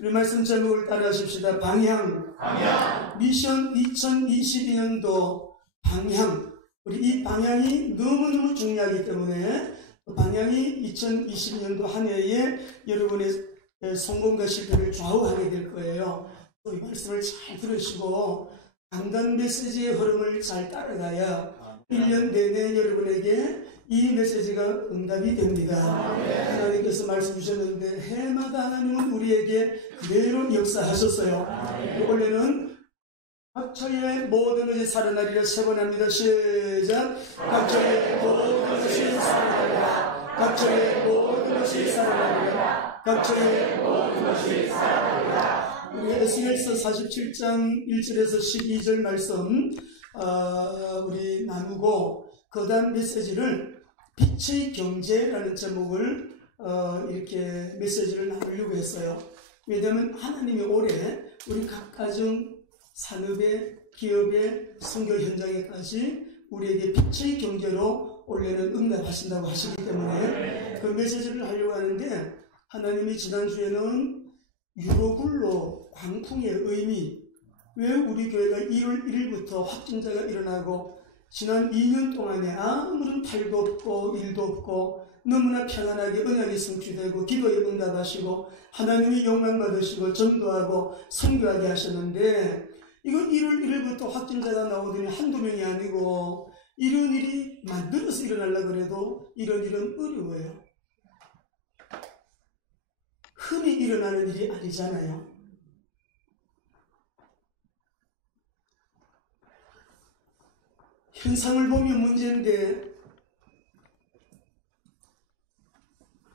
우리 말씀 제목을 따라하십시다. 방향. 미션 2022년도 방향. 우리 이 방향이 너무너무 중요하기 때문에 방향이 2022년도 한 해에 여러분의 성공과 실패를 좌우하게 될 거예요. 이 말씀을 잘 들으시고 강단 메시지의 흐름을 잘 따라가야 1년 내내 여러분에게 이 메시지가 응답이 됩니다. 하나님께서 말씀 주셨는데 해마다 하나님은 우리에게 그대로 역사하셨어요. 원래는 각처의 모든 것이 살아나리라 세 번 합니다. 시작. 각처의 모든 것이 살아나리라. 각처의 모든 것이 살아나리라. 각처의 모든 것이 살아나리라. 우리 에스겔서 47장 1절에서 12절 말씀 우리 나누고 그 다음 메시지를 빛의 경제라는 제목을 이렇게 메시지를 나누려고 했어요. 왜냐하면 하나님이 올해 우리 각 가정 산업에 기업에 선교 현장에까지 우리에게 빛의 경제로 올해는 응답하신다고 하시기 때문에 그 메시지를 하려고 하는데 하나님이 지난주에는 유로굴로 광풍의 의미 왜 우리 교회가 1월 1일부터 확진자가 일어나고 지난 2년 동안에 아무런 탈도 없고 일도 없고 너무나 평안하게 언약이 성취되고 기도에 응답하시고 하나님이 영광 받으시고 전도하고 선교하게 하셨는데 이거 1월 1일부터 확진자가 나오더니 한두 명이 아니고 이런 일이 만들어서 일어나려고 그래도 이런 일은 어려워요. 흔히 일어나는 일이 아니잖아요. 현상을 보면 문제인데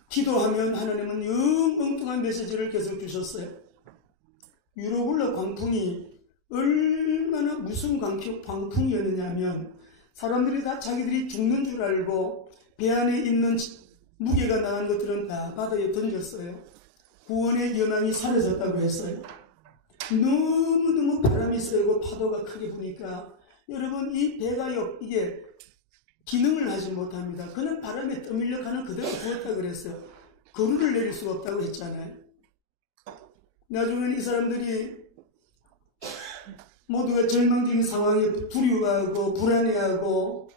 기도하면 하나님은 영 엉뚱한 메시지를 계속 주셨어요. 유로굴로 광풍이 얼마나 무슨 광풍이었느냐 하면 사람들이 다 자기들이 죽는 줄 알고 배 안에 있는 무게가 나간 것들은 다 바다에 던졌어요. 구원의 연함이 사라졌다고 했어요. 너무너무 바람이 세고 파도가 크게 부니까 여러분 이 배가요 이게 기능을 하지 못합니다. 그는 바람에 떠밀려 가는 그대로 부었다 그랬어요. 거루를 내릴 수가 없다고 했잖아요. 나중에는 이 사람들이 모두가 절망적인 상황에 두려워하고 불안해하고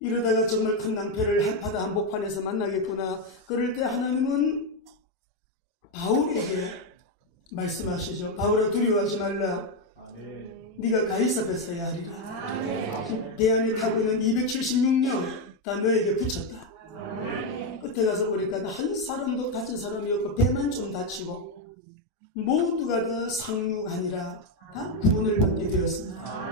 이러다가 정말 큰 낭패를 바다 한복판에서 만나겠구나. 그럴 때 하나님은 바울에게 말씀하시죠. 바울아 두려워하지 말라. 네가 가이사 앞에 서야 하리라. 배 안에 타고 있는 276명 다 너에게 붙였다. 끝에 가서 보니까 한 사람도 다친 사람이 없고 배만 좀 다치고 모두가 다 상륙 아니라 다 구원을 받게 되었습니다.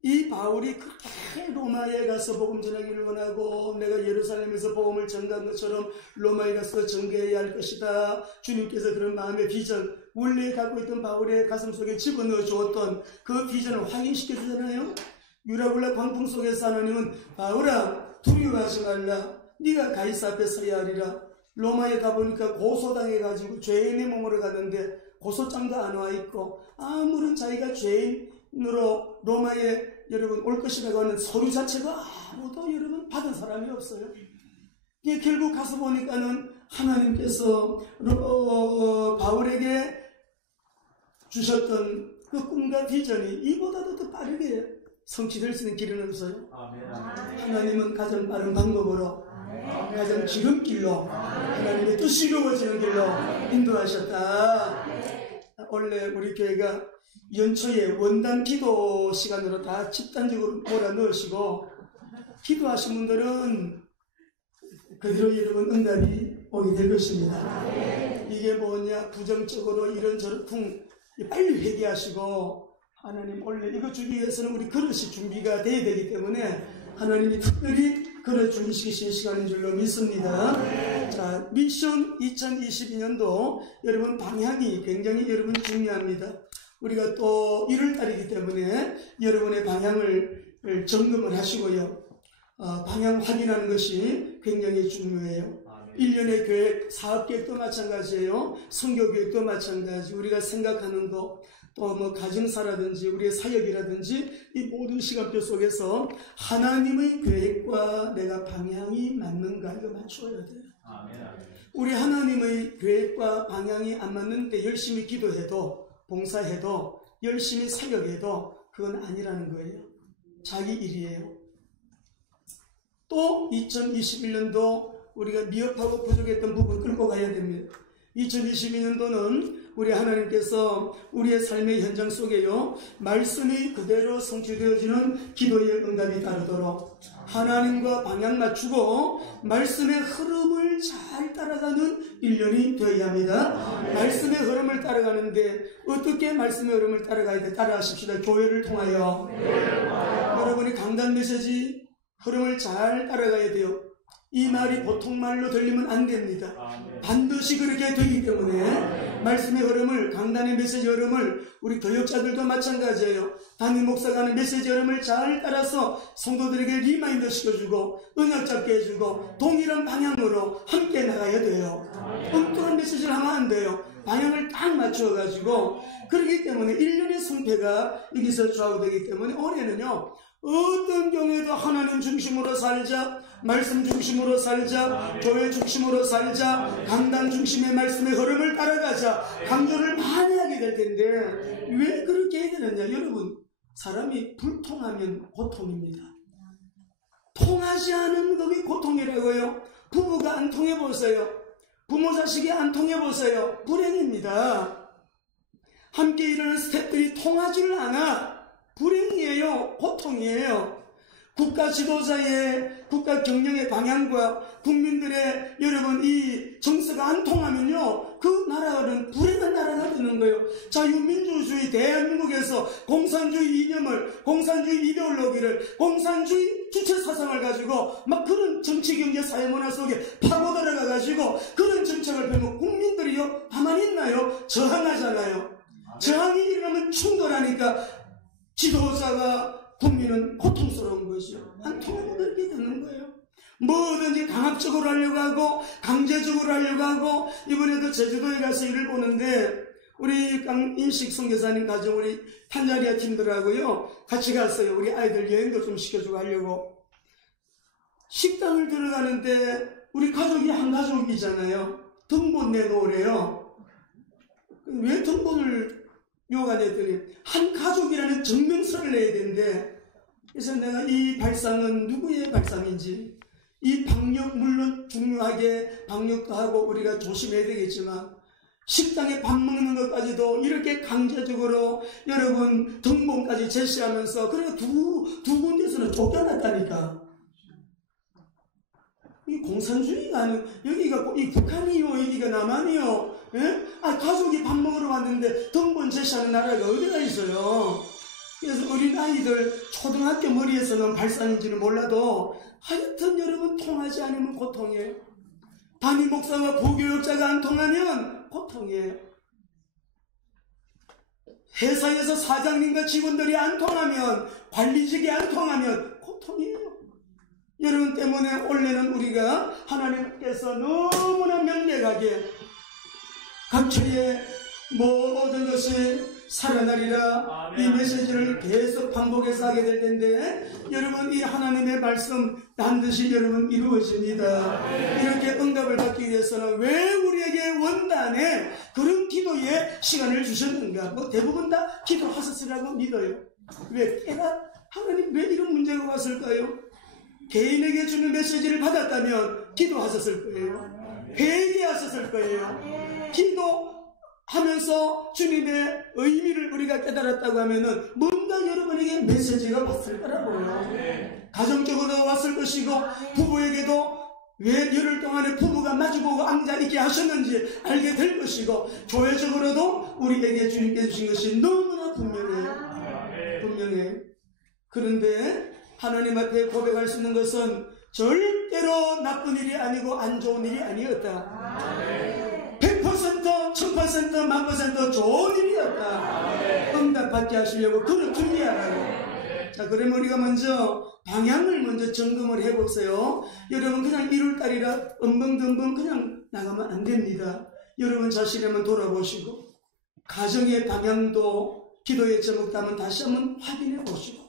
이 바울이 그렇게 로마에 가서 복음 전하기를 원하고 내가 예루살렘에서 복음을 전가한 것처럼 로마에 가서 전개해야 할 것이다. 주님께서 그런 마음의 비전 원래 갖고 있던 바울의 가슴 속에 집어넣어 주었던 그 비전을 확인시켜 주잖아요. 유라굴라 광풍 속에서 하나님은 바울아 두려워하지 말라. 네가 가이사 앞에 서야 하리라. 로마에 가보니까 고소당해가지고 죄인의 몸으로 가는데 고소장도 안 와있고 아무런 자기가 죄인으로 로마에 여러분 올 것이라고 하는 서류 자체가 아무도 여러분 받은 사람이 없어요. 이게 결국 가서 보니까는 하나님께서 바울에게 주셨던 그 꿈과 비전이 이보다도 더 빠르게 성취될 수 있는 길은 없어요. 하나님은 가장 빠른 방법으로 가장 지름길로 하나님의 뜻이 이루어지는 길로 인도하셨다. 원래 우리 교회가 연초에 원단 기도 시간으로 다 집단적으로 몰아넣으시고 기도하신 분들은 그대로 여러분 응답이 오게 될 것입니다. 이게 뭐냐 부정적으로 이런저런 빨리 회개하시고 하나님 원래 이거 주기 위해서는 우리 그릇이 준비가 돼야 되기 때문에 하나님이 특별히 그릇 준비시키신 시간인 줄로 믿습니다. 자, 미션 2022년도 여러분 방향이 굉장히 여러분 중요합니다. 우리가 또 1월달이기 때문에 여러분의 방향을 점검을 하시고요. 방향 확인하는 것이 굉장히 중요해요. 1년의 계획, 사업계획도 마찬가지예요. 선교계획도 마찬가지. 우리가 생각하는 거, 또 뭐 가정사라든지 우리의 사역이라든지 이 모든 시간표 속에서 하나님의 계획과 내가 방향이 맞는가 이거 맞춰야 돼요. 우리 하나님의 계획과 방향이 안 맞는데 열심히 기도해도 봉사해도 열심히 사역해도 그건 아니라는 거예요. 자기 일이에요. 또 2021년도 우리가 미흡하고 부족했던 부분 끌고 가야 됩니다. 2022년도는 우리 하나님께서 우리의 삶의 현장 속에요, 말씀이 그대로 성취되어지는 기도의 응답이 따르도록 하나님과 방향 맞추고 말씀의 흐름을 잘 따라가는 1년이 되어야 합니다. 말씀의 흐름을 따라가는데 어떻게 말씀의 흐름을 따라가야 돼? 따라하십시다. 교회를 통하여. 여러분이 강단 메시지 흐름을 잘 따라가야 돼요. 이 말이 보통 말로 들리면 안 됩니다. 반드시 그렇게 되기 때문에 말씀의 흐름을, 강단의 메시지 흐름을 우리 교역자들도 마찬가지예요. 담임 목사가 하는 메시지 흐름을 잘 따라서 성도들에게 리마인드 시켜주고 언약 잡게 해주고 동일한 방향으로 함께 나가야 돼요. 엉뚱한 메시지를 하면 안 돼요. 방향을 딱 맞추어가지고. 그렇기 때문에 1년의 승패가 여기서 좌우되기 때문에 올해는요, 어떤 경우에도 하나님 중심으로 살자, 말씀 중심으로 살자, 교회 중심으로 살자, 강단 중심의 말씀의 흐름을 따라가자, 강조를 많이 하게 될 텐데 왜 그렇게 해야 되느냐? 여러분, 사람이 불통하면 고통입니다. 통하지 않은 것이 고통이라고요. 부부가 안 통해보세요. 부모 자식이 안 통해보세요. 불행입니다. 함께 일하는 스태프들이 통하지를 않아. 불행이에요. 고통이에요. 국가 지도자의, 국가 경영의 방향과 국민들의 여러분 이 정서가 안 통하면요, 그 나라는 불행한 나라가 되는 거예요. 자유민주주의 대한민국에서 공산주의 이념을, 공산주의 이데올로기를, 공산주의 주체사상을 가지고 막 그런 정치, 경제, 사회문화 속에 파고 들어가가지고 그런 정책을 펴면 국민들이요 가만히 있나요? 저항하잖아요. 저항이 일어나면 충돌하니까 지도자가, 국민은 고통스러운 것이요. 안 통하고 그렇게 되는 거예요. 뭐든지 강압적으로 하려고 하고 강제적으로 하려고 하고. 이번에도 제주도에 가서 일을 보는데 우리 강인식 선교사님 가정 우리 탄자니아 팀들하고요 같이 갔어요. 우리 아이들 여행도 좀 시켜주고 하려고. 식당을 들어가는데 우리 가족이 한 가족이잖아요. 등본 내놓으래요. 왜 등본을 요가 냈더니 한 가족이라는 증명서를 내야 되는데, 그래서 내가 이 발상은 누구의 발상인지, 이 방역 물론 중요하게 방역도 하고 우리가 조심해야 되겠지만 식당에 밥 먹는 것까지도 이렇게 강제적으로 여러분 등본까지 제시하면서, 그리고 두 군데서는 쫓겨났다니까. 이 공산주의가 아니고 여기가 이 북한이요, 여기가 남한이요. 예? 가족이 밥 먹으러 왔는데 등본 제시하는 나라가 어디가 있어요? 그래서 어린아이들 초등학교 머리에서는 발상인지는 몰라도 하여튼 여러분 통하지 않으면 고통이에요. 담임 목사와 부교역자가 안 통하면 고통이에요. 회사에서 사장님과 직원들이 안 통하면, 관리직이 안 통하면 고통이에요. 여러분 때문에 올해는 우리가 하나님께서 너무나 명백하게 각처의 모든 것이 살아나리라, 이 메시지를 계속 반복해서 하게 될 텐데, 여러분 이 하나님의 말씀 반드시 여러분 이루어집니다. 이렇게 응답을 받기 위해서는 왜 우리에게 원단에 그런 기도의 시간을 주셨는가? 뭐 대부분 다 기도하셨으라고 믿어요. 왜 하나님 왜 이런 문제가 왔을까요? 개인에게 주는 메시지를 받았다면 기도하셨을 거예요. 회개하셨을 거예요. 기도하면서 주님의 의미를 우리가 깨달았다고 하면은 뭔가 여러분에게 메시지가 왔을 거라고요. 가정적으로 왔을 것이고, 부부에게도 왜 열흘 동안에 부부가 마주보고 앉아있게 하셨는지 알게 될 것이고, 교회적으로도 우리에게 주님께 주신 것이 너무나 분명해요. 그런데 하나님 앞에 고백할 수 있는 것은 절대로 나쁜 일이 아니고 안 좋은 일이 아니었다. 100%, 1000%, 1000% 좋은 일이었다. 응답받게 하시려고 그를 준비하라고. 자, 그러면 우리가 먼저 방향을 먼저 점검을 해보세요. 여러분 그냥 1월달이라 엉벙덩벙 그냥 나가면 안 됩니다. 여러분 자신이 한번 돌아보시고, 가정의 방향도 기도의 제목도 한번 다시 한번 확인해 보시고,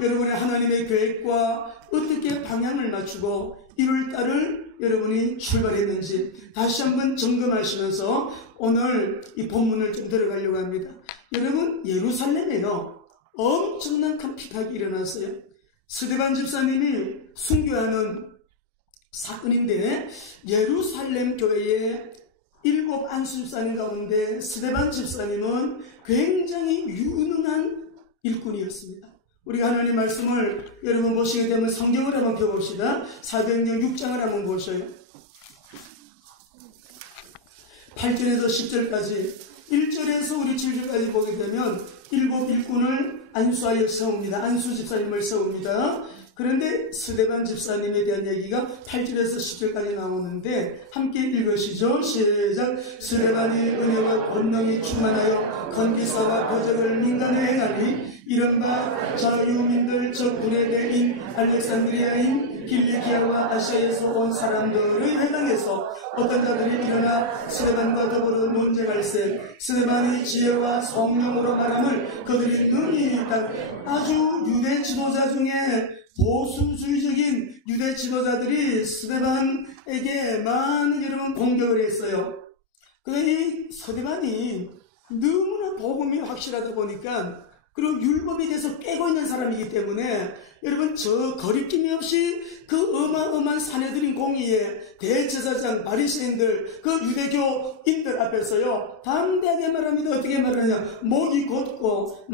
여러분의 하나님의 계획과 어떻게 방향을 맞추고 1월달을 여러분이 출발했는지 다시 한번 점검하시면서 오늘 이 본문을 좀 들어가려고 합니다. 여러분, 예루살렘에요 엄청난 큰 핍박이 일어났어요. 스데반 집사님이 순교하는 사건인데, 예루살렘 교회의 7 안수 집사님 가운데 스데반 집사님은 굉장히 유능한 일꾼이었습니다. 우리가 하나님 말씀을 여러분 보시게 되면 성경을 한번 펴봅시다. 사도행전 6장을 한번 보셔요. 8절에서 10절까지, 1절에서 우리 7절까지 보게 되면 7 일꾼을 안수하여 세웁니다. 안수 집사님을 세웁니다. 그런데 스데반 집사님에 대한 얘기가 8절에서 10절까지 나오는데 함께 읽으시죠. 시작. 스데반이 은혜와 권능이 충만하여 건기사와 거적을 민간에 행하니 이른바 자유민들 저 구레네인 알렉산드리아인 길리기아와 아시아에서 온 사람들의 회당에서 어떤 자들이 일어나 스데반과 더불어 논쟁할세 스데반이 지혜와 성령으로 말함을 그들이 능히 아주 유대 지도자 중에 보수주의적인 유대 지도자들이 스데반에게 많은 여러분 공격을 했어요. 그런데 이 스데반이 너무나 복음이 확실하다 보니까, 그리고 율법에 대해서 깨고 있는 사람이기 때문에 여러분 저 거리낌이 없이 그 어마어마한 사내들인 공의의 대제사장 바리새인들, 그 유대교인들 앞에서요 담대하게 말합니다. 어떻게 말하냐? 목이 곧고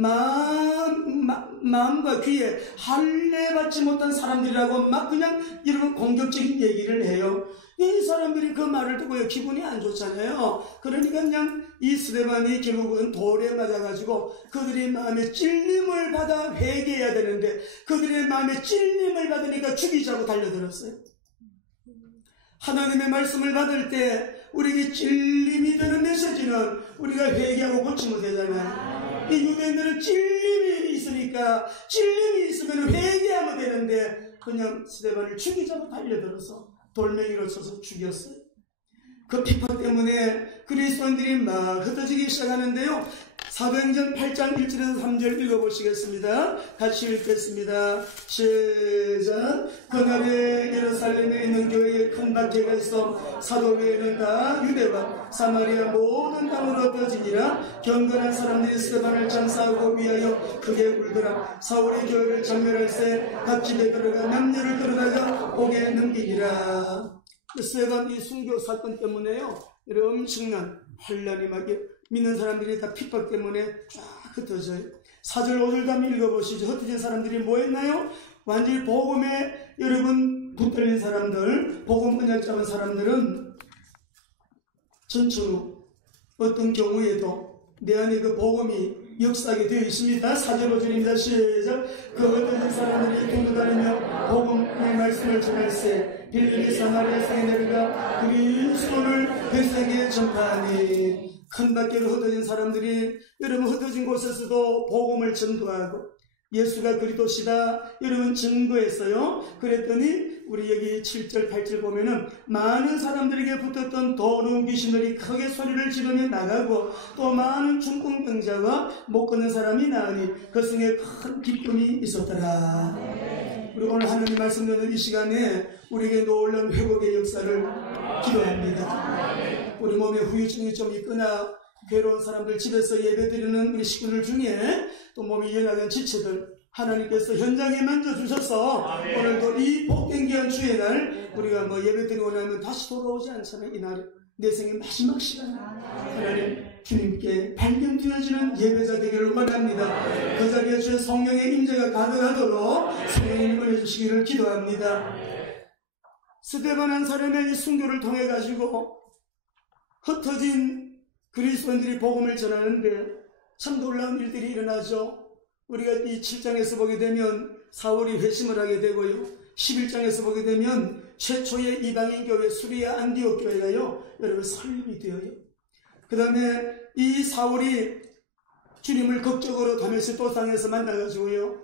마음과 귀에 할례받지 못한 사람들이라고 막 그냥 여러분 공격적인 얘기를 해요. 이 사람들이 그 말을 듣고요 기분이 안 좋잖아요. 그러니까 그냥 이 스데반이 결국은 돌에 맞아가지고 그들이 마음에 찔림을 받아 회개해야 되는데 그들의 마음에 찔림을 받으니까 죽이자고 달려들었어요. 하나님의 말씀을 받을 때 우리에게 찔림이 되는 메시지는 우리가 회개하고 고치면 되잖아요. 이 유대인들은 찔림이 있으니까, 찔림이 있으면 회개하면 되는데 그냥 스데반을 죽이자고 달려들어서 돌멩이로 쳐서 죽였어요. 그 핍박 때문에 그리스도인들이 막 흩어지기 시작하는데요. 사도행전 8장 1절에서 3절 읽어보시겠습니다. 같이 읽겠습니다. 시작. 그날에 예루살렘에 있는 교회에 큰 박해가 있어 사도 외에는 다 유대와 사마리아 모든 땅으로 흩어지니라. 경건한 사람들이 스데반을 장사하고 위하여 크게 울더라. 사울의 교회를 전멸할세 각 집에 들어가 남녀를 끌어다가 옥에 넘기니라. 스데반 이 순교 사건 때문에요 엄청난 환란이 막 믿는 사람들이 다 핍박 때문에 쫙 흩어져요. 4절 5절도 한번 읽어보시죠. 흩어진 사람들이 뭐 했나요? 완전히 복음에 여러분 붙들린 사람들, 복음 언약 잡은 사람들은 전처로 어떤 경우에도 내 안에 그 복음이 역사하게 되어 있습니다. 4절 5절입니다. 시작. 그 흩어진 사람들이 동도다니며 복음의 말씀을 전할세 빌립이 사마리아 성에 내려가 그리스도를 백성에게 전파하니. 큰 밖으로 흩어진 사람들이 여러분 흩어진 곳에서도 복음을 전도하고 예수가 그리스도시다 여러분 증거했어요. 그랬더니 우리 여기 7절 8절 보면은 많은 사람들에게 붙었던 더러운 귀신들이 크게 소리를 지르며 나가고 또 많은 중풍병자와 못 걷는 사람이 나으니 그 성에 큰 기쁨이 있었더라. 우리 오늘 하나님 말씀 듣는 이 시간에 우리에게 놀라운 회복의 역사를 기도합니다. 우리 몸에 후유증이 좀 있거나 괴로운 사람들, 집에서 예배드리는 우리 식구들 중에 또 몸이 연약한 지체들 하나님께서 현장에 만져주셔서 오늘도 이 복된귀한 주의 날 우리가 뭐 예배드리고 나면 다시 돌아오지 않잖아요. 이날 내 생의 마지막 시간 하나님 주님께 발견되어지는 예배자 되기를 원합니다. 그 자리에 주의 성령의 임재가 가득하도록 성령님 은혜 주시기를 기도합니다. 스데반 한 사람의 이 순교를 통해 가지고 흩어진 그리스도인들이 복음을 전하는데 참 놀라운 일들이 일어나죠. 우리가 이 7장에서 보게 되면 사울이 회심을 하게 되고요. 11장에서 보게 되면 최초의 이방인 교회 수리아 안디옥 교회가요 여러분 설립이 되어요. 그 다음에 이 사울이 주님을 극적으로 다메섹 도상에서 만나가지고요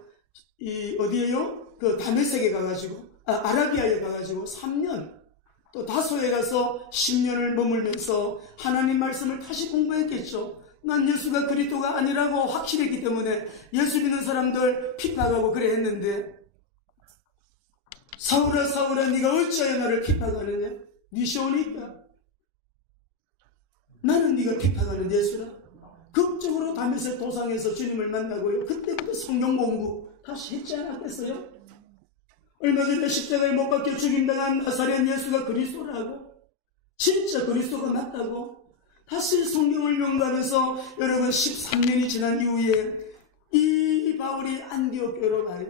이 어디에요? 그 다메섹에 가가지고 아라비아에 가가지고 3년 또 다소에 가서 10년을 머물면서 하나님 말씀을 다시 공부했겠죠. 난 예수가 그리스도가 아니라고 확실했기 때문에 예수 믿는 사람들 핍박하고 그래 했는데 사울아 사울아 네가 어찌하여 나를 핍박하느냐? 미시오니까 나는 네가 핍박하는 예수라. 극적으로 다메섹 도상에서 주님을 만나고요. 그때부터 성경 공부 다시 했지 않았겠어요? 얼마 전에 십자가에 못 박혀 죽임당한 나사렛 예수가 그리스도라고, 진짜 그리스도가 맞다고 다시 성경을 연구하면서 여러분 13년이 지난 이후에 이 바울이 안디옥 교회로 가요.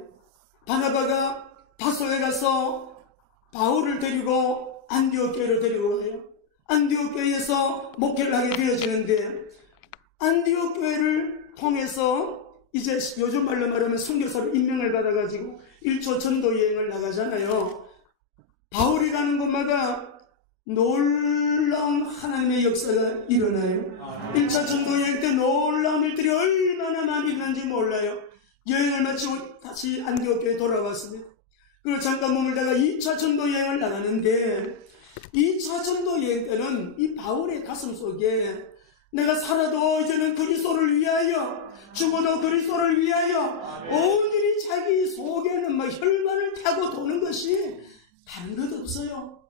바나바가 다소에 가서 바울을 데리고 안디옥 교회로 데리고 가요. 안디옥 교회에서 목회를 하게 되어지는데, 안디옥 교회를 통해서 이제 요즘 말로 말하면 선교사로 임명을 받아가지고 1초 전도 여행을 나가잖아요. 바울이 가는 곳마다 놀라운 하나님의 역사가 일어나요. 1차 전도 여행 때 놀라운 일들이 얼마나 많이 일어난지 몰라요. 여행을 마치고 다시 안디옥 교회에 돌아왔습니다. 그리고 잠깐 머물다가 2차 전도 여행을 나가는데, 2차 전도 여행 때는 이 바울의 가슴 속에 내가 살아도 이제는 그리스도를 위하여, 죽어도 그리스도를 위하여, 온전히 자기 속에는 막 혈관을 타고 도는 것이 다른 것 없어요.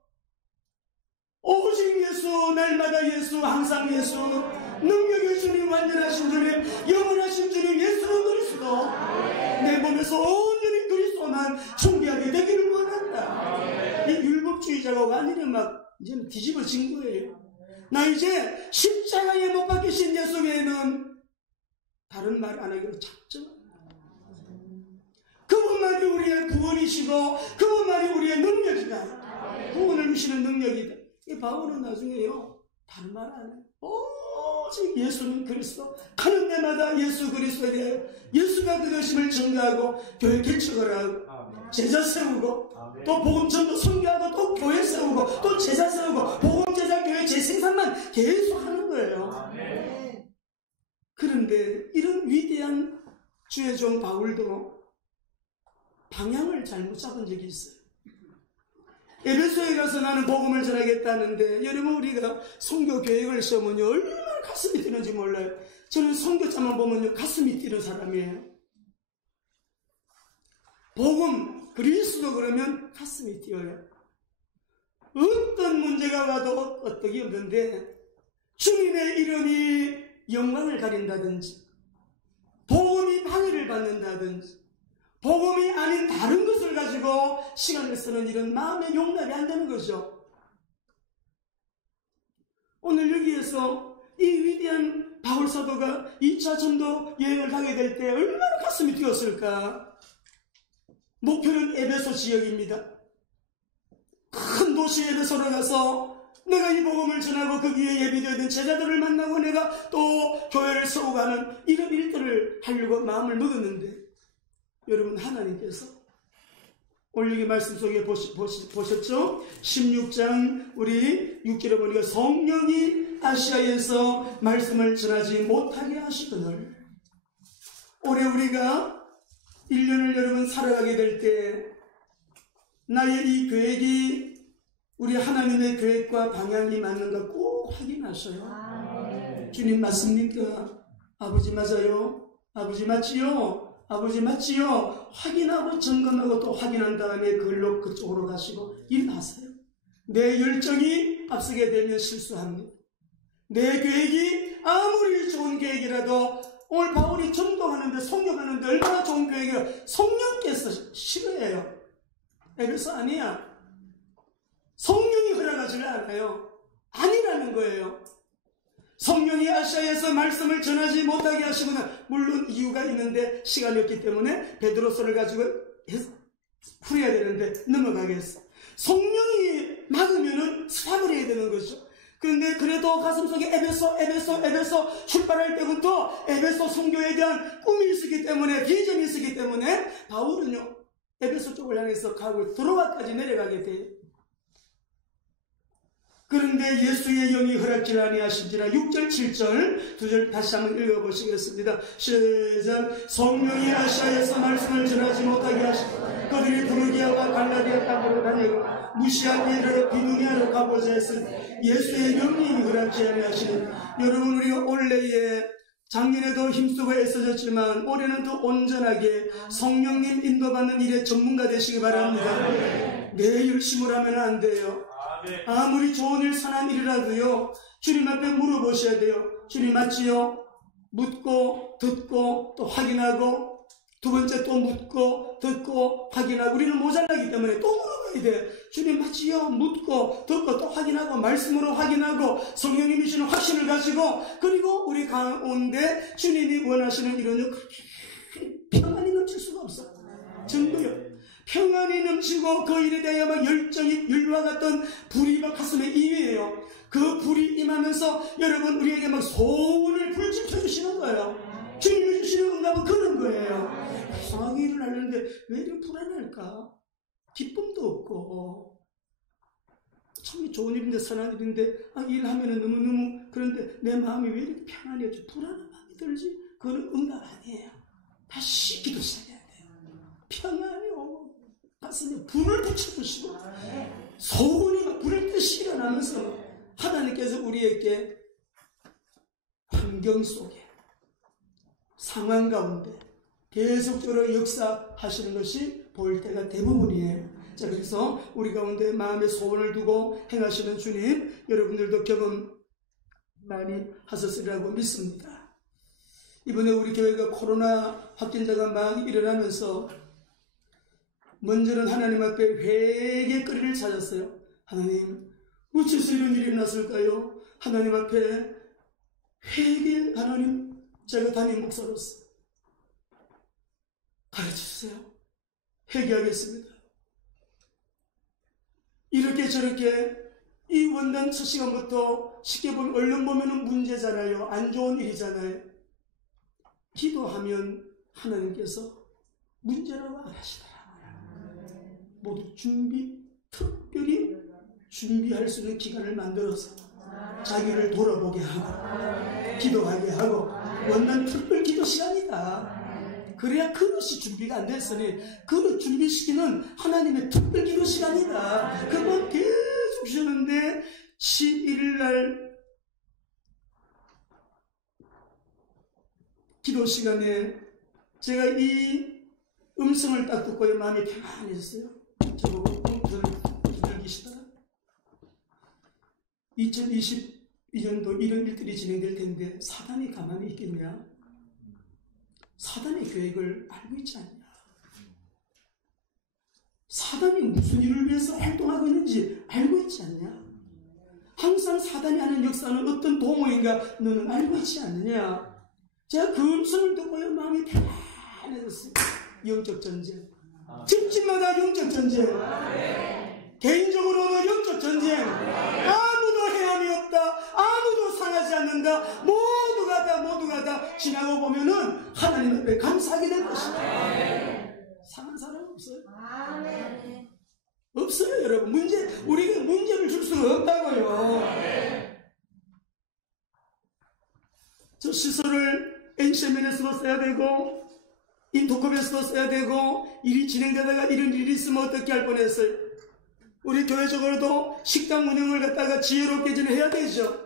오직 예수, 날마다 예수, 항상 예수, 능력의 주님, 완전하신 주님, 영원하신 주님, 예수는 그리스도. 내 몸에서 온전히 그리스도만 충비하게 되기를 원한다. 이 율법주의자가 완전히 막 이제는 뒤집어진 거예요. 나 이제 십자가에 못 박히신 예수 외에는 다른 말 안 하기로 작정. 그분만이 우리의 구원이시고 그분만이 우리의 능력이다. 구원을 주시는 능력이다. 이 바울은 나중에요 다른 말 안 해요. 오직 예수는 그리스도. 가는 데마다 예수 그리스도에 대해 예수가 그것임을 증거하고 교회 개척을 하고 제자 세우고 또 복음 전도 선교하고 또 교회 세우고 또 제자 세우고 복음 제자 교회 재생산만 계속 하는 거예요. 그런데 이런 위대한 주의 종 바울도 방향을 잘못 잡은 적이 있어요. 에베소에 가서 나는 복음을 전하겠다는데, 여러분 우리가 선교 계획을 세우면요 얼마나 가슴이 뛰는지 몰라요. 저는 선교자만 보면요 가슴이 뛰는 사람이에요. 복음 그리스도 그러면 가슴이 뛰어요. 어떤 문제가 와도 어떡이 없는데 주님의 이름이 영광을 가린다든지, 복음이 방해를 받는다든지, 복음이 아닌 다른 것을 가지고 시간을 쓰는 일은 마음의 용납이 안 되는 거죠. 오늘 여기에서 이 위대한 바울 사도가 2차 전도 여행을 하게 될 때 얼마나 가슴이 뛰었을까. 목표는 에베소 지역입니다. 큰 도시 에베소로 가서 내가 이 복음을 전하고 거기에 예비되어 있는 제자들을 만나고 내가 또 교회를 세우고 하는 이런 일들을 하려고 마음을 먹었는데, 여러분 하나님께서 오늘 여기 말씀 속에 보셨죠? 16장 우리 6절에 보니까 성령이 아시아에서 말씀을 전하지 못하게 하시거늘. 올해 우리가 1년을 여러분 살아가게 될 때 나의 이 계획이 우리 하나님의 계획과 방향이 맞는가 꼭 확인하셔요. 주님 맞습니까? 아버지 맞아요? 아버지 맞지요? 아버지 맞지요? 확인하고 점검하고 또 확인한 다음에 그쪽으로 가시고 일하세요. 내 열정이 앞서게 되면 실수합니다. 내 계획이 아무리 좋은 계획이라도, 오늘 바울이 전도하는데 성경하는데 얼마나 좋은 계획이에요. 성령께서 싫어해요. 에베소 아니야. 성령이 허락하지 않아요. 아니라는 거예요. 성령이 아시아에서 말씀을 전하지 못하게 하시고는, 물론 이유가 있는데 시간이 없기 때문에 베드로서를 가지고 풀어야 되는데 넘어가겠어. 성령이 막으면은 스탑을 해야 되는 거죠. 그런데 그래도 가슴속에 에베소 출발할 때부터 에베소 선교에 대한 꿈이 있었기 때문에, 비전이 있었기 때문에 바울은요 에베소 쪽을 향해서 가고 드로아까지 내려가게 돼요. 그런데 예수의 영이 허락지 아니하신지라. 6절 7절 2절 다시 한번 읽어보시겠습니다. 시작. 성령이 아시아에서 말씀을 전하지 못하게 하시고 그들이 브루기아와 갈라디아 땅으로 다니고 무시하고 이르러 비두니아로 가보자 했으니 예수의 영이 허락지 아니하시니. 여러분 우리가 올해에 작년에도 힘쓰고 애써졌지만 올해는 더 온전하게 성령님 인도받는 일에 전문가 되시기 바랍니다. 내 열심을 하면 안 돼요. 아무리 좋은 일 선한 일이라도요, 주님 앞에 물어보셔야 돼요. 주님 맞지요? 묻고 듣고 또 확인하고, 두 번째 또 묻고 듣고 확인하고. 우리는 모자라기 때문에 또 물어봐야 돼. 주님 맞지요? 묻고 듣고 또 확인하고, 말씀으로 확인하고, 성령님이 주는 확신을 가지고, 그리고 우리 가운데 주님이 원하시는 이런 평안이 넘칠 수가 없어. 전부요. 평안이 넘치고 그 일에 대하여 막 열정이 율과 같던 불이 막 가슴에 임해요. 그 불이 임하면서 여러분 우리에게 막 소원을 불지펴 주시는 거예요. 주님이 주시는 응답은 그런 거예요. 이상하게 일을 하려는데 왜 이렇게 불안할까? 기쁨도 없고, 참 좋은 일인데 선한 일인데 일하면 너무너무, 그런데 내 마음이 왜 이렇게 평안해져? 불안한 마음이 들지? 그건 응답 아니에요. 다시 기도 시작해야 돼요. 평안이 오고 가슴에 불을 붙여주시고 소원이 막 불을 듯이 일어나면서 하나님께서 우리에게 환경 속에, 상황 가운데 계속적으로 역사하시는 것이 보일 때가 대부분이에요. 자, 그래서 우리 가운데 마음의 소원을 두고 행하시는 주님, 여러분들도 경험 많이 하셨으리라고 믿습니다. 이번에 우리 교회가 코로나 확진자가 막 일어나면서 먼저는 하나님 앞에 회개 거리를 찾았어요. 하나님, 어째서 이런 일이 났을까요? 하나님 앞에 회개, 하나님, 제가 담임 목사로서 가르쳐주세요. 회개하겠습니다. 이렇게 저렇게 이 원단 첫 시간부터 쉽게 보면 얼른 보면 문제잖아요. 안 좋은 일이잖아요. 기도하면 하나님께서 문제라고 안 하시더라고요. 모두 특별히 준비할 수 있는 기간을 만들어서 자기를 돌아보게 하고 기도하게 하고, 원단 특별 기도 시간이다. 그래야 그것이 준비가 안 됐으니 그것 준비시키는 하나님의 특별 기도 시간이다. 그건 계속 주셨는데 11일 날 기도 시간에 제가 이 음성을 딱 듣고 마음이 평안해졌어요. 저보고 저를 기다리시더라. 2022년도 이런 일들이 진행될 텐데 사단이 가만히 있겠냐? 사단의 계획을 알고 있지 않냐? 사단이 무슨 일을 위해서 활동하고 있는지 알고 있지 않냐? 항상 사단이 하는 역사는 어떤 도모인가 너는 알고 있지 않느냐? 제가 그 음성을 듣고 마음이 편안해졌어요. 영적 전쟁. 집집마다 영적 전쟁. 개인적으로도 영적 전쟁. 아무도 해함이 없다. 아무도 상하지 않는다. 모두가 다 지나고 보면은 하나님 앞에 감사하게 될 것이다. 상한 사람 없어요? 없어요, 여러분. 우리가 문제를 줄 수가 없다고요. 저 시설을 NCMN에서도 써야 되고 인도컵에서도 써야 되고, 일이 진행되다가 이런 일이 있으면 어떻게 할 뻔했어요. 우리 교회적으로도 식당 운영을 갖다가 지혜롭게 해야 되죠.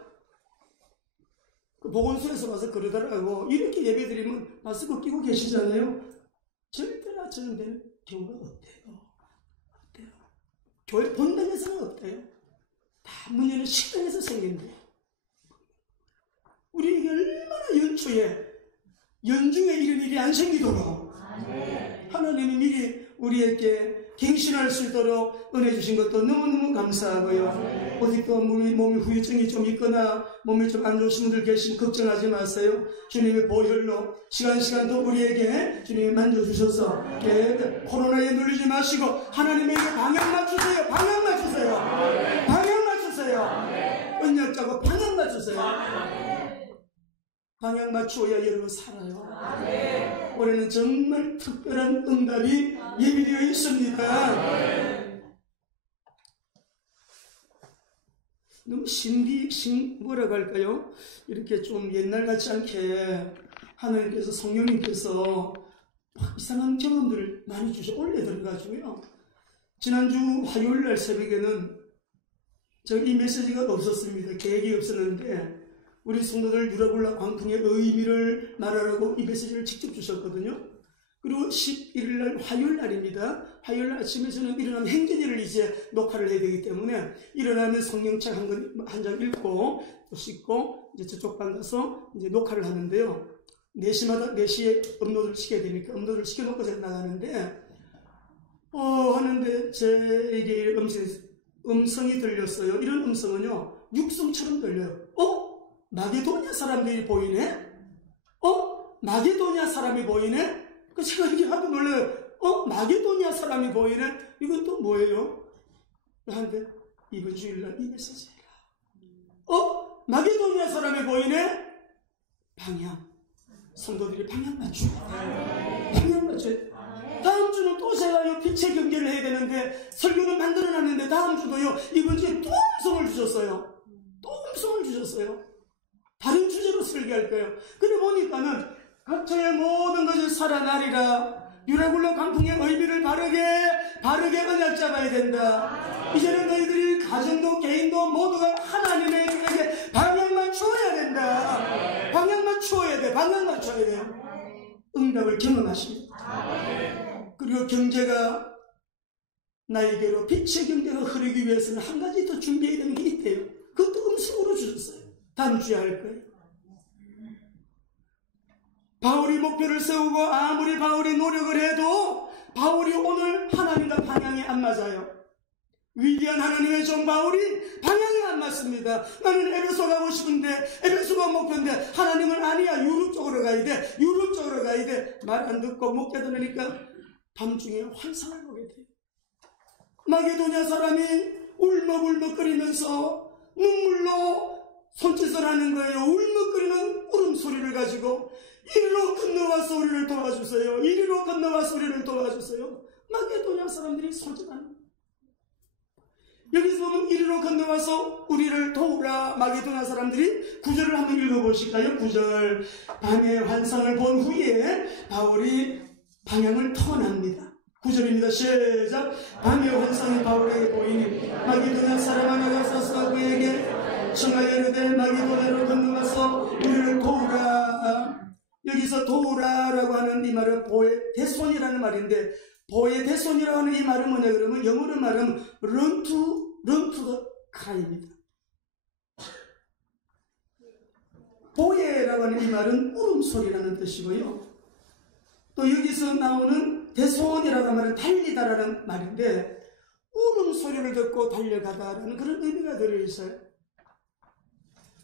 그 보건소에서 와서 그러더라고. 이렇게 예배 드리면 마스크 끼고 계시잖아요. 절대로 저는 경우가 없대요. 교회 본당에서는 없대요. 다 문제는 식당에서 생긴대요. 우리에게 얼마나 연중에 이런 일이 안 생기도록 하나님이 미리 우리에게 갱신할 수 있도록 은혜 주신 것도 너무너무 감사하고요. 어디도 몸이 후유증이 좀 있거나 몸이 좀 안 좋으신 분들 계시면 걱정하지 마세요. 주님의 보혈로 시간도 우리에게 주님이 만져주셔서 코로나에 눌리지 마시고 하나님에게 방향 맞추세요. 언약자고 방향 맞추세요. 방향 맞추어야 여러분 살아요. 올해는 정말 특별한 응답이 예비되어 있습니다. 너무 뭐라고 할까요? 이렇게 좀 옛날 같지 않게 하나님께서, 성령님께서 이상한 경험들을 많이 올려드려가지고요. 지난주 화요일날 새벽에는 이 메시지가 없었습니다. 계획이 없었는데 우리 성도들 유라굴라 광풍의 의미를 말하라고 이 메시지를 직접 주셨거든요. 그리고 11일 날 화요일 날입니다. 화요일 날 아침에 저는 일어나면 행진일을 이제 녹화를 해야 되기 때문에 일어나면 성경책 한 장 읽고 또 씻고 이제 저쪽 방 가서 이제 녹화를 하는데요. 4시에 업로드를 시켜야 되니까 업로드를 시켜놓고 제가 나가는데 하는데 제에게 음성이 들렸어요. 이런 음성은요 육성처럼 들려요. 마게도냐 사람들이 보이네? 마게도냐 사람이 보이네? 그 제가 이렇게 하도 놀라요. 마게도냐 사람이 보이네? 이건 또 뭐예요? 한데 이번 주일날 이 메시지예요. 마게도냐 사람이 보이네? 방향. 성도들이 방향 맞춰요. 방향 맞춰요. 다음 주는 또 제가 빛의 경계를 해야 되는데 설교는 만들어놨는데 다음 주도요 이번 주에 또 음성을 주셨어요. 또 음성을 주셨어요. 다른 주제로 설교할 거예요. 근데 보니까는 각처의 모든 것을 살아나리라. 유라굴라 광풍의 의미를 바르게 언약 잡아야 된다. 이제는 너희들이 가정도 개인도 모두가 하나님의 길에게 방향만 주어야 된다. 방향만 주어야 돼. 방향만 줘야 돼요. 응답을 경험하십니다. 그리고 경제가 나에게로 빛의 경제가 흐르기 위해서는 한 가지 더 준비해야 되는 게 있대요. 그것도 음성으로 주셨어요. 다음 주에 할 거예요. 바울이 목표를 세우고 아무리 바울이 노력을 해도 바울이 오늘 하나님과 방향이 안 맞아요. 위대한 하나님의 종 바울이 방향이 안 맞습니다. 나는 에베소 가고 싶은데 에베소가 목표인데 하나님은 아니야. 유럽 쪽으로 가야 돼. 유럽 쪽으로 가야 돼. 말 안 듣고 못 깨달으니까 밤중에 환상을 보게 돼요. 마게도냐 사람이 울먹울먹거리면서 눈물로 손짓을 하는 거예요. 울먹거리는 울음소리를 가지고 이리로 건너와서 우리를 도와주세요. 이리로 건너와서 우리를 도와주세요. 마게도냐 사람들이 손짓하는 거예요. 여기서 보면 이리로 건너와서 우리를 도우라. 마게도냐 사람들이 9절을 한번 읽어보실까요? 9절. 밤의 환상을 본 후에 바울이 방향을 턴합니다. 9절입니다. 시작. 밤의 환상이 바울에게 보이니 마게도냐 사람 하나가 서서 그에게 청하여 이르되 마게도냐로 건너와서 우리를 도우라. 여기서 도우라라고 하는 이 말은 보의 대손이라는 말인데 보의 대손이라고 하는 이 말은 뭐냐 그러면 영어로 말하면 run to the sky입니다. 보예라고 하는 이 말은 울음소리라는 뜻이고요. 또 여기서 나오는 대손이라고 하는 말은 달리다라는 말인데 울음소리를 듣고 달려가다라는 그런 의미가 들어있어요.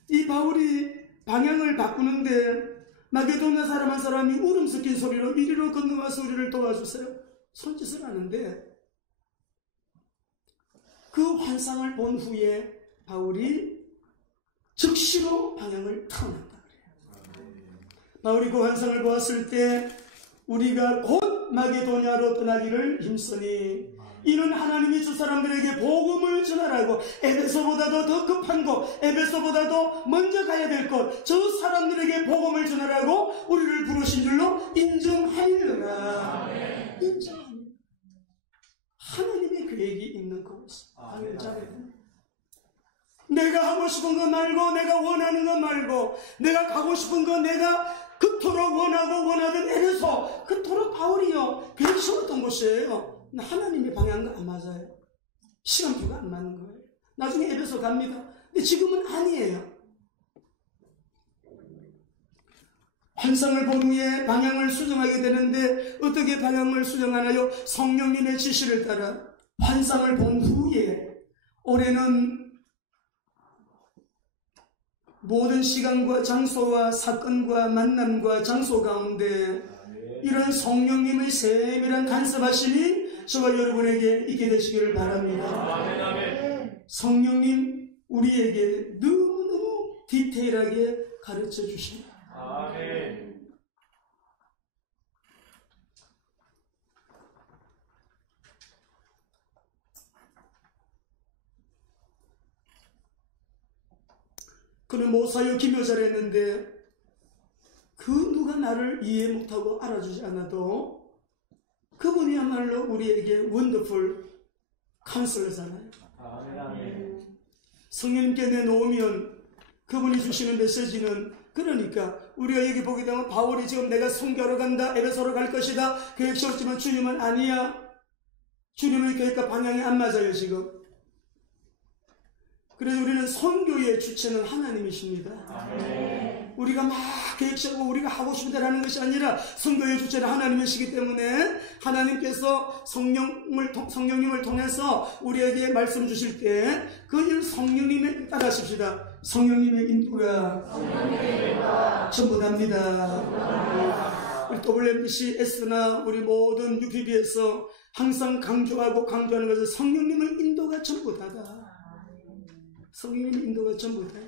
이 바울이 방향을 바꾸는데 마게도냐 사람 한 사람이 울음 섞인 소리로 이리로 건너와서 우리를 도와주세요. 손짓을 하는데 그 환상을 본 후에 바울이 즉시로 방향을 턴한다 그래요. 바울이 그 환상을 보았을 때 우리가 곧 마게도냐로 떠나기를 힘쓰니 이는 하나님이 주 사람들에게 복음을 전하라고 에베소보다도 더 급한 곳, 에베소보다도 먼저 가야 될 곳, 저 사람들에게 복음을 전하라고 우리를 부르신 줄로 인정하리라. 인정합니다. 하나님의 계획이 있는 곳. 방향을 잡아야 됩니다. 내가 하고 싶은 거 말고 내가 원하는 거 말고 내가 가고 싶은 거 내가 그토록 원하고 원하던 에베소 그토록 바울이요 괜찮았던 곳이에요. 하나님의 방향과 안 맞아요. 시간표가 안 맞는 거예요. 나중에 에베소 갑니다. 근데 지금은 아니에요. 환상을 본 후에 방향을 수정하게 되는데 어떻게 방향을 수정하나요? 성령님의 지시를 따라 환상을 본 후에 올해는 모든 시간과 장소와 사건과 만남과 장소 가운데 이런 성령님의 세밀한 간섭하심이 저와 여러분에게 있게 되시기를 바랍니다. 성령님 우리에게 너무너무 디테일하게 가르쳐 주십니다. 그는 모사요 기묘자를 했는데 그 누가 나를 이해 못하고 알아주지 않아도 그분이야말로 우리에게 원더풀 카운슬러잖아요. 성령님께 내놓으면 그분이 주시는 메시지는 그러니까 우리가 여기 보게 되면 바울이 지금 내가 선교하러 간다, 에베소로 갈 것이다 계획 세웠지만 주님은 아니야. 주님의 계획과 방향이 안 맞아요 지금. 그래서 우리는 선교의 주체는 하나님이십니다. 우리가 막 계획 세우고 우리가 하고 싶은 대로 하는 것이 아니라 선교의 주체는 하나님이시기 때문에 하나님께서 성령님을 통해서 우리에게 말씀 주실 때 그 성령님을 따라하십시다. 성령님의 인도가 전부 답니다. 우리 WMBC-S나 우리 모든 UPB에서 항상 강조하는 것은 성령님의 인도가 전부 다다. 성령님의 인도가 전부 다요.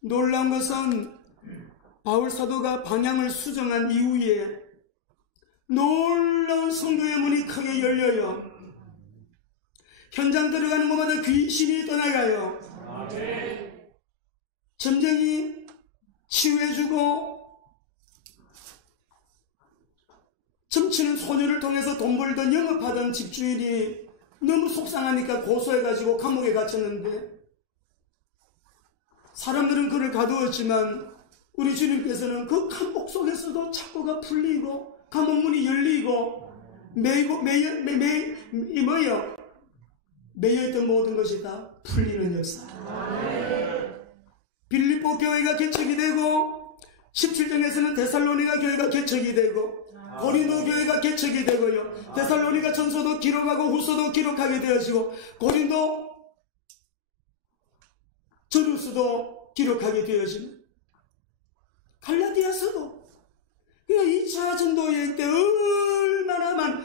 놀라운 것은 바울 사도가 방향을 수정한 이후에 놀라운 성도의 문이 크게 열려요. 현장 들어가는 곳마다 귀신이 떠나가요. 점쟁이 치유해주고 점치는 소녀를 통해서 돈 벌던 영업하던 집주인이 너무 속상하니까 고소해가지고 감옥에 갇혔는데 사람들은 그를 가두었지만 우리 주님께서는 그 감옥 속에서도 착고가 풀리고 감옥문이 열리고 매여있던 모든 것이 다 풀리는 역사. 빌립보 교회가 개척이 되고 17장에서는 데살로니가 교회가 개척이 되고 고린도 교회가 개척이 되고요. 데살로니가 전서도 기록하고 후서도 기록하게 되어지고 고린도 저루스도 기록하게 되어지는 갈라디아서도. 그러니까 2차 전도여행 때 얼마나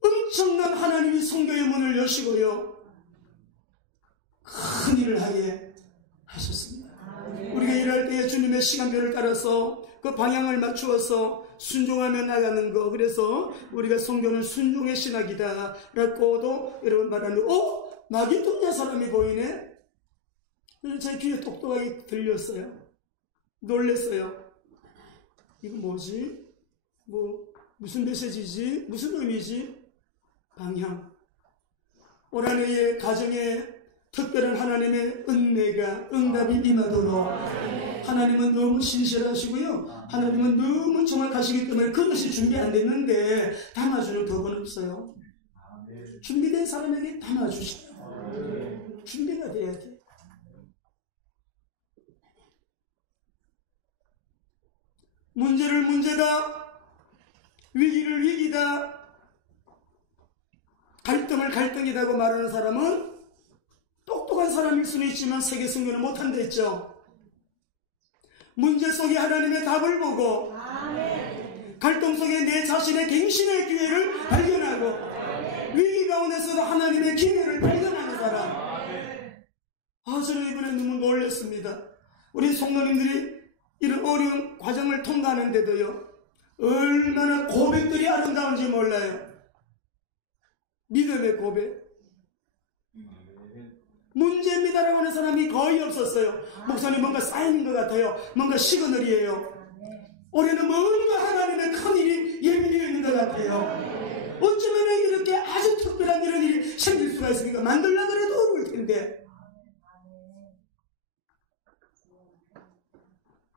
엄청난 하나님이 선교의 문을 여시고요. 큰 일을 하게 하셨습니다. 우리가 일할 때에 주님의 시간표를 따라서 그 방향을 맞추어서 순종하며 나가는 거. 그래서 우리가 선교는 순종의 신학이다 라고도 여러분 말하는 마게도냐 사람이 보이네. 제 귀에 똑똑하게 들렸어요. 놀랬어요. 이거 뭐지? 무슨 메시지지? 무슨 의미지? 방향. 올 한 해의 가정에 특별한 하나님의 은혜가 응답이 임하도록. 하나님은 너무 신실하시고요. 하나님은 너무 정확하시기 때문에 그것이 준비 안 됐는데 담아주는 법은 없어요. 준비된 사람에게 담아주셔요. 준비가 돼야 돼. 문제를 문제다, 위기를 위기다, 갈등을 갈등이라고 말하는 사람은 똑똑한 사람일 수는 있지만 세계 선교를 못한다 했죠. 문제 속에 하나님의 답을 보고 갈등 속에 내 자신의 갱신의 기회를 발견하고 위기 가운데서도 하나님의 기회를 발견하는 사람. 저는 이번에 너무 놀랐습니다. 우리 성도님들이 이런 어려운 과정을 통과하는데도요, 얼마나 고백들이 아름다운지 몰라요. 믿음의 고백. 문제입니다라고 하는 사람이 거의 없었어요. 목사님 뭔가 쌓이는 것 같아요. 뭔가 시그널이에요. 올해는 뭔가 하나님의 큰일이 예민해 있는 것 같아요. 어쩌면 이렇게 아주 특별한 이런 일이 생길 수가 있으니까 만들려고 해도 어려울 텐데.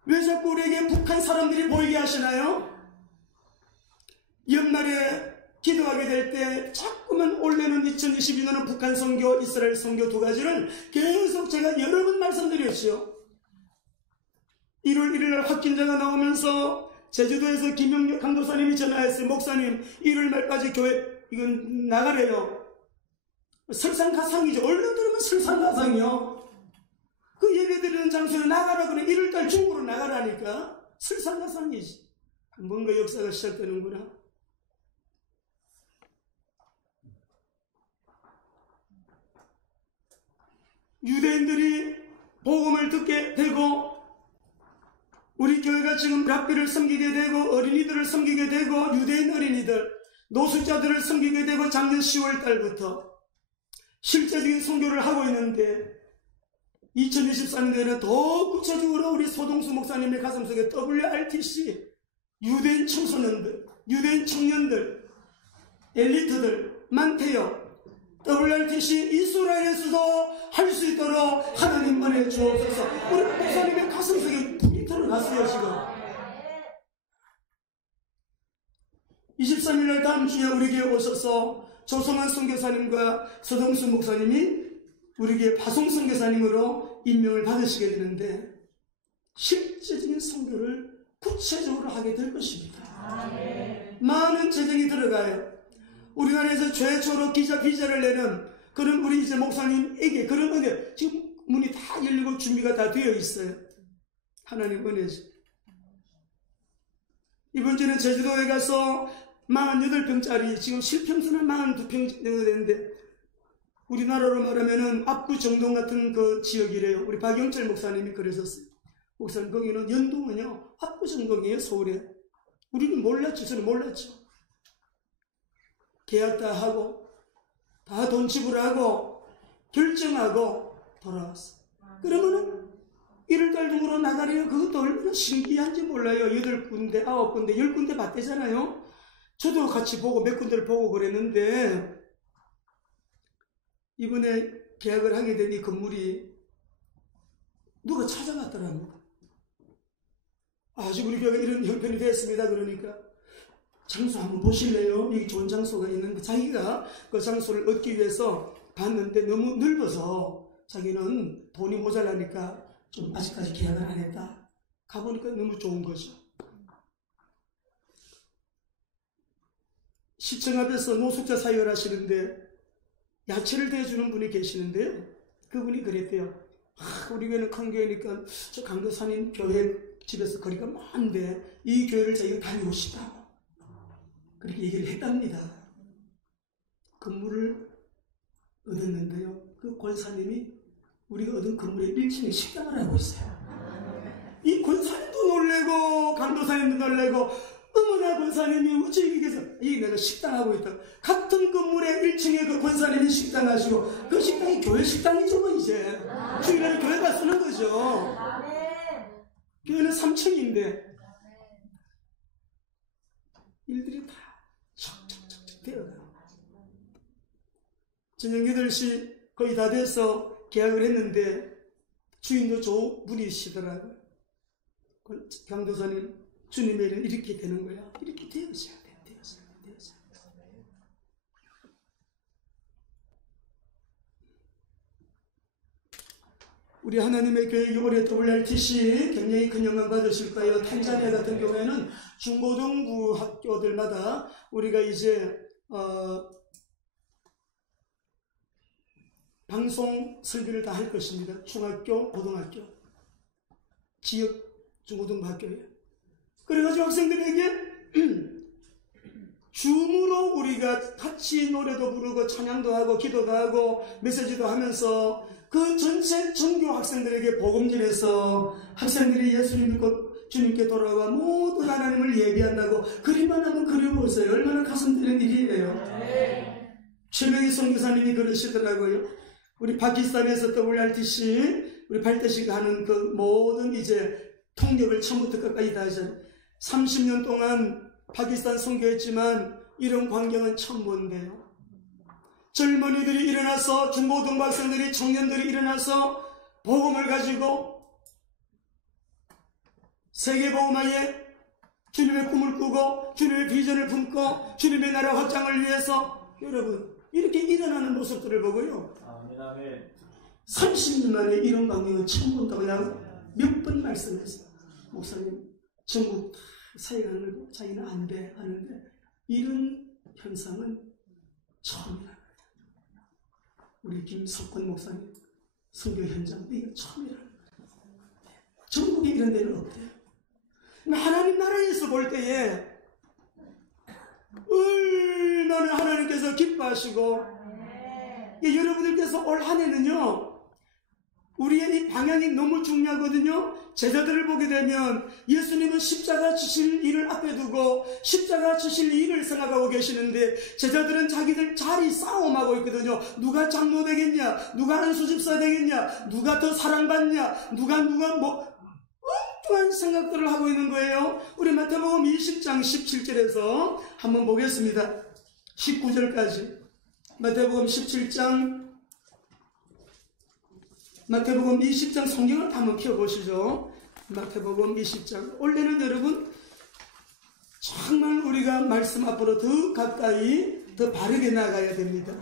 왜 자꾸 우리에게 북한 사람들이 보이게 하시나요? 연말에 기도하게 될 때 자꾸만 올해는 2022년은 북한 선교, 이스라엘 선교 두 가지를 계속 제가 여러 번 말씀드렸죠. 1월 1일 확진자가 나오면서 제주도에서 김영렬 강도사님이 전화했어요. 목사님 1월 말까지 교회 이건 나가래요. 설상가상이죠. 얼른 들으면 설상가상이요. 그 예배드리는 장소에 나가라 그래. 1월달 중으로 나가라니까. 설상가상이지. 뭔가 역사가 시작되는구나. 유대인들이 복음을 듣게 되고 우리 교회가 지금 랍비를 섬기게 되고 어린이들을 섬기게 되고 유대인 어린이들, 노숙자들을 섬기게 되고 작년 10월 달부터 실제적인 선교를 하고 있는데 2023년에는 더 구체적으로 우리 소동수 목사님의 가슴속에 WRTC 유대인 청소년들, 유대인 청년들, 엘리트들 많대요. WRTC 이스라엘에서도 할 수 있도록 하나님 은혜 주옵소서. 우리 목사님의 가슴속에 불이 들어갔어요. 지금 23일날 다음 주에 우리 교회 오셔서 조성환 선교사님과 서동수 목사님이 우리 교회 파송 선교사님으로 임명을 받으시게 되는데 실제적인 선교를 구체적으로 하게 될 것입니다. 많은 재정이 들어가요. 우리나라에서 최초로 비자를 내는 그런 우리 이제 목사님에게 그런 은혜, 지금 문이 다 열리고 준비가 다 되어 있어요. 하나님 은혜죠. 이번 주는 제주도에 가서 48평짜리, 지금 실평수는 42평 정도 되는데, 우리나라로 말하면은 압구정동 같은 그 지역이래요. 우리 박영철 목사님이 그러셨어요. 목사님, 거기는 연동은요, 압구정동이에요, 서울에. 우리는 몰랐죠. 저는 몰랐죠. 계약 다 하고, 다 돈 지불하고, 결정하고, 돌아왔어. 그러면은, 1월달 중으로 나가래요. 그것도 얼마나 신기한지 몰라요. 8군데, 9군데, 10군데 봤대잖아요. 저도 같이 보고 몇 군데를 보고 그랬는데, 이번에 계약을 하게 된 이 건물이 누가 찾아갔더라고요. 아직 우리 교회가 이런 형편이 됐습니다. 그러니까 장소 한번 보실래요? 여기 좋은 장소가 있는데 자기가 그 장소를 얻기 위해서 봤는데 너무 넓어서 자기는 돈이 모자라니까 좀 아직까지 계약을 안 했다. 가보니까 너무 좋은 거죠. 시청 앞에서 노숙자 사역을 하시는데 야채를 대주는 분이 계시는데요. 그분이 그랬대요. 우리 교회는 큰 교회니까 저 강도사님 교회 집에서 거리가 먼데 이 교회를 자기가 다니고 싶다고 그렇게 얘기를 했답니다. 건물을 얻었는데요. 그 권사님이 우리가 얻은 건물의 1층에 식당을 하고 있어요. 이 권사님도 놀래고 강도사님도 놀래고 어머나 권사님이 우체국에서 이 내가 식당하고 있다. 같은 건물의 1층에 그 권사님이 식당하시고 그 식당이 교회 식당이죠 뭐 이제. 주일날 교회가 쓰는 거죠. 교회는 3층인데 일들이 다 척척척 되어가요. 저녁 8시 거의 다 돼서 계약을 했는데 주인도 좋은 분이시더라고요. 강도사님 주님의 일은 이렇게 되는 거야. 이렇게 되어져야 돼. 되어져야 돼. 우리 하나님의 교회 올해 WRTC 굉장히 큰 영광 받으실 거예요. 탄자니아 같은 경우에는 중고등부 학교들마다 우리가 이제 방송 설교를 다 할 것입니다. 중학교, 고등학교, 지역 중고등부 학교에. 그래가지고 학생들에게 줌으로 우리가 같이 노래도 부르고 찬양도 하고 기도도 하고 메시지도 하면서 그 전체 전교 학생들에게 복음전해서 학생들이 예수님 믿고 주님께 돌아와 모두 하나님을 예비한다고 그림만 한번 그려보세요. 얼마나 가슴 뛰는 일이에요. 최명희 선교사님이 그러시더라고요. 우리 파키스탄에서 WRTC 우리 발대식 하는 그 모든 이제 통역을 처음부터 끝까지 다 하잖아요. 30년 동안 파키스탄 선교했지만 이런 광경은 처음 본대요. 젊은이들이 일어나서 중고등부 학생들이 청년들이 일어나서 복음을 가지고 세계복음화에 주님의 꿈을 꾸고 주님의 비전을 품고 주님의 나라 확장을 위해서 여러분 이렇게 일어나는 모습들을 보고요. 30년 만에 이런 광경은 처음 본다고 그냥 몇 번 말씀했어요. 목사님 전국 다 사역하는 거 자기는 안 돼 하는데 이런 현상은 처음이라. 우리 김석권 목사님 선교 현장 이거 처음이라. 전국에 이런 데는 없대요. 하나님 나라에서 볼 때에 얼마나 하나님께서 기뻐하시고 여러분들께서 올 한 해는요 우리의 이 방향이 너무 중요하거든요. 제자들을 보게 되면 예수님은 십자가 지실 일을 앞에 두고 십자가 지실 일을 생각하고 계시는데 제자들은 자기들 자리 싸움하고 있거든요. 누가 장로 되겠냐, 누가 안수집사 되겠냐, 누가 더 사랑받냐, 누가 뭐 엉뚱한 생각들을 하고 있는 거예요. 우리 마태복음 20장 17절에서 한번 보겠습니다. 19절까지 마태복음 17장, 마태복음 20장 성경을 한번 펴보시죠. 마태복음 20장. 원래는 여러분 정말 우리가 말씀 앞으로 더 가까이 더 바르게 나가야 됩니다.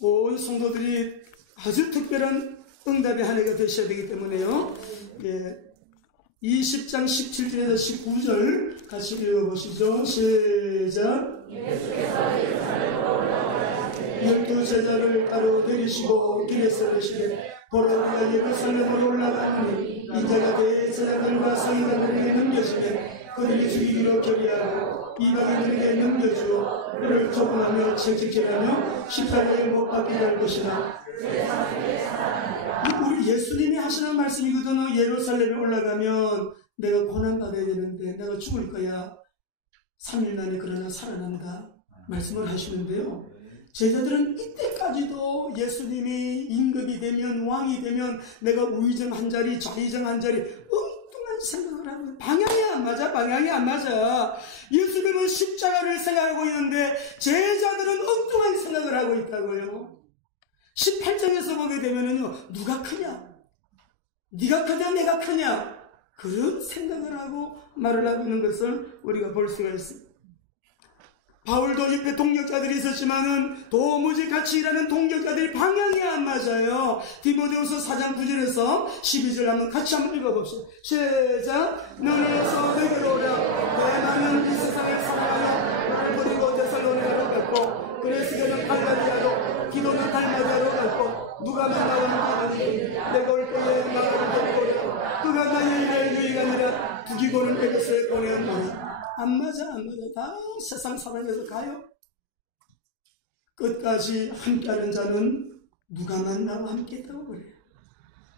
온 성도들이 아주 특별한 응답의 한 해가 되셔야 되기 때문에요. 20장 17절에서 19절 같이 읽어보시죠. 시작. 12제자를 따로 데리시고 길에 세우시되 보라 우리가 예루살렘으로 올라가니 인자가 대제사장들과 서기관들에게 넘겨지면 그들이 죽이기로 결의하고 이방인들에게 넘겨주어 그를 조롱하며 채찍질하며 18년에 못 박히게 할 것이나. 우리 예수님이 하시는 말씀이거든요. 예루살렘에 올라가면 내가 고난받아야 되는데 내가 죽을 거야. 3일 만에 그러나 살아난다 말씀을 하시는데요. 제자들은 이때까지도 예수님이 임금이 되면 왕이 되면 내가 우의정 한 자리 좌의정 한 자리 엉뚱한 생각을 하고 방향이 안 맞아. 방향이 안 맞아. 예수님은 십자가를 생각하고 있는데 제자들은 엉뚱한 생각을 하고 있다고요. 18장에서 보게 되면은요, 누가 크냐? 네가 크냐 내가 크냐? 그런 생각을 하고 말을 하고 있는 것을 우리가 볼 수가 있습니다. 바울도 옆에 동력자들이 있었지만은 도무지 같이 일하는 동력자들이 방향이 안 맞아요. 디모데후서 4장 9절에서 12절 한번 같이 한번 읽어봅시다. 시작. 너는 내게로 오라. 대만은 이 세상을 사랑하여 나를 버리고 데살로니가로 갔고 그레스게는 갈라디아로 기도는 달마디아로 갔고 누가 나오는지 아니니 내가 올 때에 나를 데리고 오라. 그가 나의 일에 유익하니라. 두기고는 에베소에 보내었노니. 안 맞아. 다 세상 사랑에서 가요. 끝까지 함께하는 자는 누가만 나와 함께 있다고 그래요.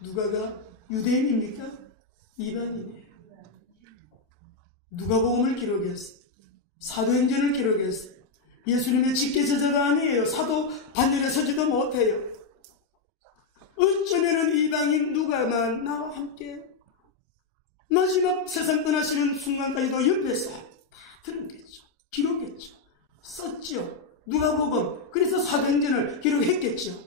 누가가 유대인입니까? 이방인이에요. 누가복음을 기록했어요. 사도행전을 기록했어요. 예수님의 직계제자가 아니에요. 사도 반열에 서지도 못해요. 어쩌면은 이방인 누가만 나와 함께 마지막 세상 떠나시는 순간까지도 옆에서 다 들었겠죠. 기록했죠. 썼죠. 누가복음. 그래서 사도행전을 기록했겠죠.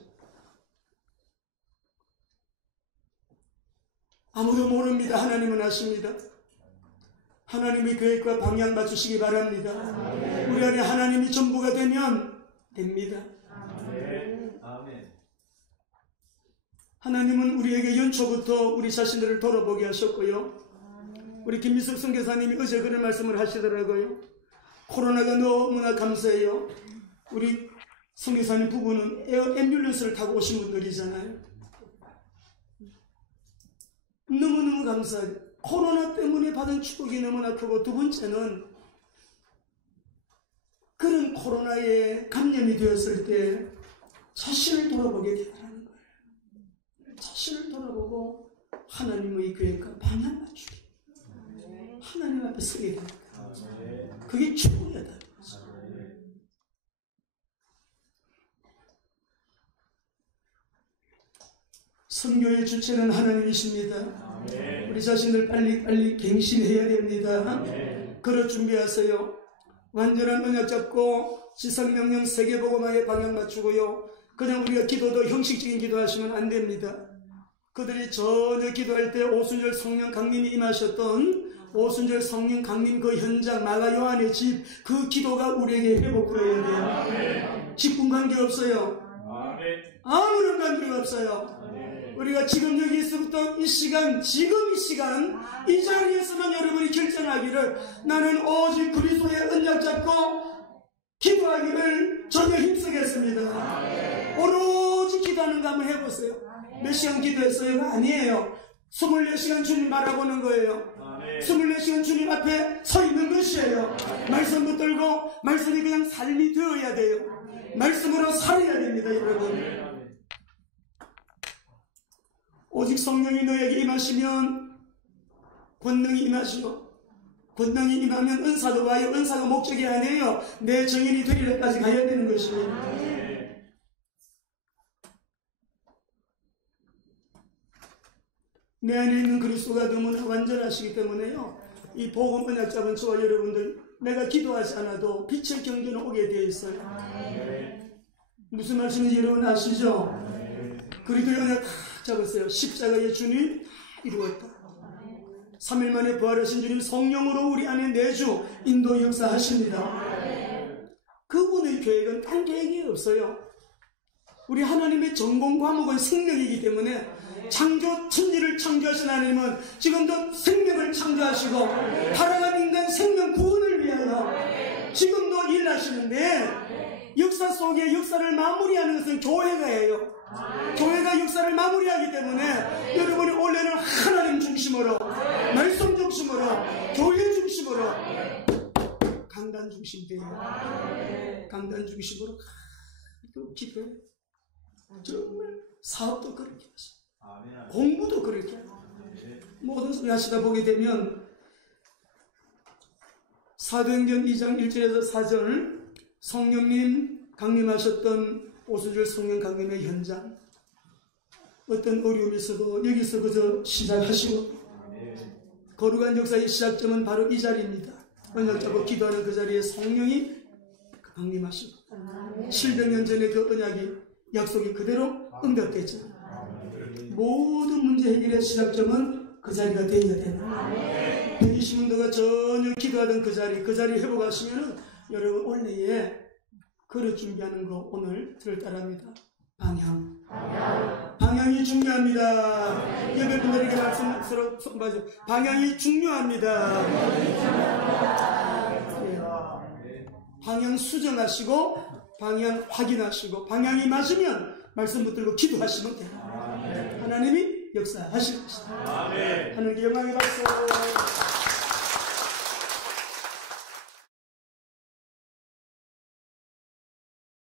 아무도 모릅니다. 하나님은 아십니다. 하나님이 계획과 방향 맞추시기 바랍니다. 우리 안에 하나님이 전부가 되면 됩니다. 하나님은 우리에게 연초부터 우리 자신들을 돌아보게 하셨고요. 우리 김미숙 선교사님이 어제 그런 말씀을 하시더라고요. 코로나가 너무나 감사해요. 우리 선교사님 부부는 앰뷸런스를 타고 오신 분들이잖아요. 너무너무 감사해요. 코로나 때문에 받은 축복이 너무나 크고, 두 번째는 그런 코로나에 감염이 되었을 때 자신을 돌아보게 되더라는 거예요. 자신을 돌아보고 하나님의 계획과 방향 맞추기. 하나님 앞에 서게 됩니다. 그게 축복이다. 선교의 주체는 하나님이십니다. 우리 자신들 빨리 갱신해야 됩니다. 그럴 준비하세요. 완전한 언약 잡고 지상명령 세계복음화에 방향 맞추고요. 그냥 우리가 기도도 형식적인 기도하시면 안 됩니다. 그들이 전혀 기도할 때 오순절 성령 강림이 임하셨던 오순절 성령 강림 그 현장, 마가 요한의 집, 그 기도가 우리에게 회복되어야 돼요. 직분 관계없어요. 아무런 관계가 없어요. 우리가 지금 여기서부터 이 시간, 지금 이 시간, 이 자리에서만 여러분이 결정하기를, 나는 오직 그리스도의 언약 잡고 기도하기를 전혀 힘쓰겠습니다. 오로지 기도하는 거 한번 해보세요. 몇 시간 기도했어요? 아니에요. 24시간 주님 바라보는 거예요. 24시간 주님 앞에 서 있는 것이에요. 말씀 붙들고 말씀이 그냥 삶이 되어야 돼요. 말씀으로 살아야 됩니다, 여러분. 오직 성령이 너에게 임하시면 권능이 임하시고, 권능이 임하면 은사도 와요. 은사가 목적이 아니에요. 내 정인이 되리라까지 가야 되는 것입니다. 내 안에 있는 그리스도가 너무나 완전하시기 때문에요. 이 복음 언약 잡은 저와 여러분들 내가 기도하지 않아도 빛의 경계는 오게 되어 있어요. 무슨 말씀인지 여러분 아시죠? 그리고의 은혜 다 잡았어요. 십자가의 주님 이루었다. 3일 만에 부활하신 주님 성령으로 우리 안에 내주 인도 역사하십니다. 그분의 계획은 딴 계획이 없어요. 우리 하나님의 전공 과목은 생명이기 때문에 천지를 창조하신 하나님은 지금도 생명을 창조하시고 살아간 인간 생명 구원을 위하여 지금도 일하시는데 역사 속에 역사를 마무리하는 것은 교회가 해요. 교회가 역사를 마무리하기 때문에 여러분이 원래는 하나님 중심으로 말씀 중심으로 교회 중심으로 강단 중심돼요. 강단 중심으로 기도해. 정말 사업도 그렇게 하시고 공부도 그렇게 하고 모든 소리 하시다 보게 되면 사도행전 2장 1절에서 4절 성령님 강림하셨던 오순절 성령 강림의 현장 어떤 어려움이 있어도 여기서 그저 시작하시고 거룩한 역사의 시작점은 바로 이 자리입니다. 언약 잡고 기도하는 그 자리에 성령이 강림하시고 700년 전에 그 언약이 약속이 그대로 응답됐죠. 모든 문제 해결의 시작점은 그 자리가 되어야 돼요. 120년도가 전혀 기도하던 그 자리 회복하시면 여러분 원래에 그릇 준비하는 거 오늘 들을따랍니다. 방향이 중요합니다. 예배 분들에게 말씀스러워 맞아. 방향이 중요합니다. 방향 수정하시고 방향 확인하시고 방향이 맞으면 말씀 붙들고 기도하시면 돼요. 하나님이 역사하실 것이다. 하늘께 영광의 박수.